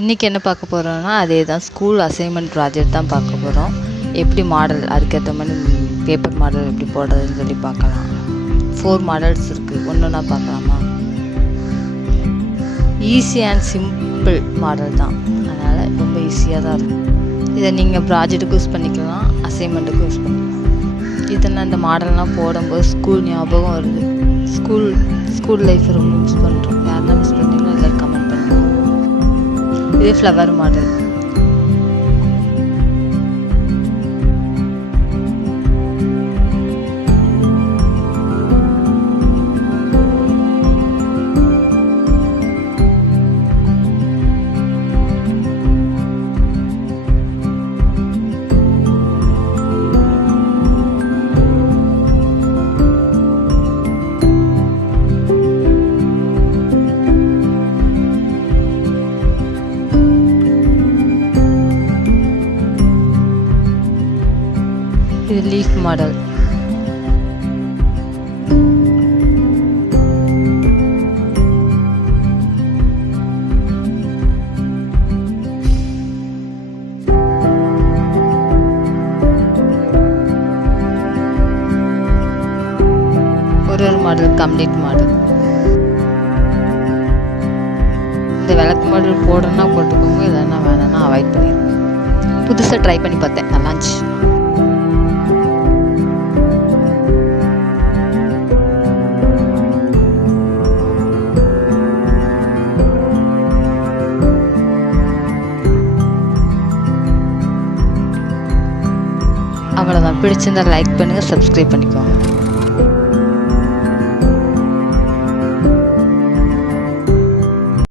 இன்றைக்கி என்ன பார்க்க போகிறோன்னா அதே தான், ஸ்கூல் அசைன்மெண்ட் ப்ராஜெக்ட் தான் பார்க்க போகிறோம். எப்படி மாடல், அதுக்கேற்ற மாதிரி பேப்பர் மாடல் எப்படி போடுறதுன்னு சொல்லி பார்க்கலாம். 4 மாடல்ஸ் இருக்குது, ஒன்றா பார்க்கலாமா? ஈஸி அண்ட் சிம்பிள் மாடல் தான், அதனால் ரொம்ப ஈஸியாக தான் இருக்கும். இதை நீங்கள் ப்ராஜெக்ட்டுக்கு யூஸ் பண்ணிக்கலாம், அசைன்மெண்ட்டுக்கு யூஸ் பண்ணிக்கலாம். இதெல்லாம் இந்த மாடல்லாம் போடும்போது ஸ்கூல் ஞாபகம் வருது. ஸ்கூல் லைஃப் ரொம்ப மிஸ் பண்ணுறோம். யாரெல்லாம் மிஸ் பண்ணுறீங்களோ எல்லோரும் கமெண்ட் பண்ணுங்கள். இது ஃப்ளவர் மாடல். இது லீஃப் மாடல். ஒரு மாடல் கம்ப்ளீட் மாடல். இந்த விளக்கு மாடல் போடணும்னா போட்டுக்கோங்க, இல்லைன்னா வேணாம்னா அவாய்ட் பண்ணிடுங்க. புதுசாக ட்ரை பண்ணி பார்த்தேன், நல்லாச்சு. அவ்வளோதான். பிடிச்சிருந்தால் லைக் பண்ணுங்கள், சப்ஸ்கிரைப் பண்ணிக்கோங்க.